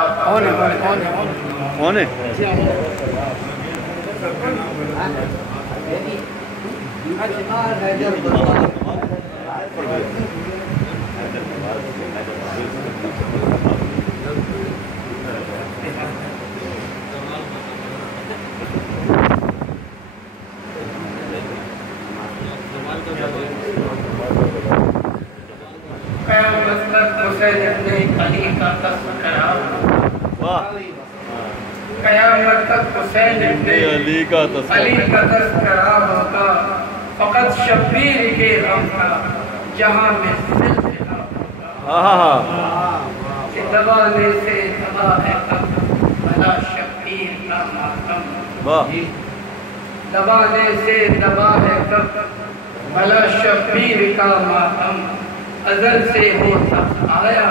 کون ہے؟ قیامت تک حسین ابن علی کا تذکرہ ہوگا، فقط شبیر کے غم کا جہاں میں سلسلہ ہوگا، کہ دبانے سے دبا ہے کب بھلا شبیر کا ماتم، دبانے سے دبا ہے کب بھلا شبیر کا ماتم، ازل سے ہوتا آیا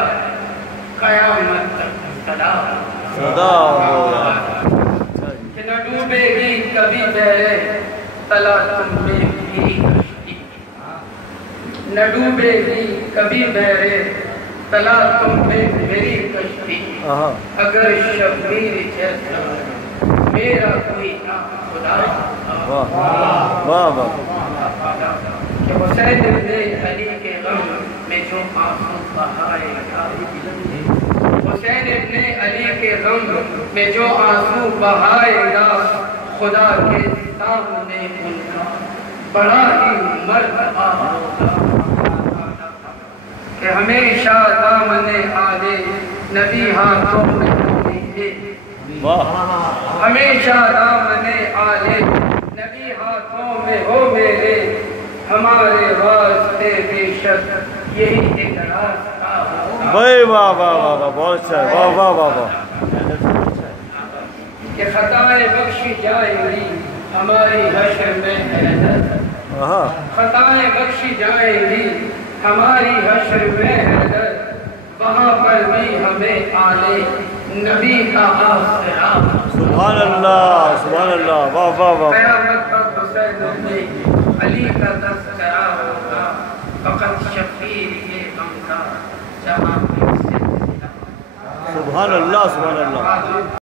قیامت تک صدا ہوگا، کہ نہ ڈوبے گی کبھی بہرے تلا تم میں میری کشتی، نہ ڈوبے گی کبھی بہرے تلا تم میں میری کشتی، اگر شبیر جیسا میرا کوئی نہ خدا، کہ حسین ابن علی کے غم میں جو آنسو بہائے گا، حسین ابن علی کے غم میں جو آنسو بہائے گا، خدا کے سامنے ان کا بڑا ہی مرتبہ ہوگا، کہ ہمیشہ دامن آلے نبی ہاتھوں میں ہوگی، ہمیشہ دامن آلے نبی ہاتھوں میں ہو میرے، ہمارے واسطے بے شک یہی ایک راستہ ہوگا، واہ واہ واہ واہ، بہت اچھا ہے، واہ واہ واہ واہ، کہ خطائیں بخشی جائیں گی ہماری حشر میں حیدر، خطائیں بخشی جائیں گی ہماری حشر میں حیدر، وہاں پر بھی ہمیں آلے نبی کا آسرا، سبحان اللہ سبحان اللہ، واہ واہ واہ، قیامت پر حسین ابن علی کا تذکرہ ہوگا، فقط شبیر کے غم کا جہاں میں سلسلہ، سبحان اللہ سبحان اللہ۔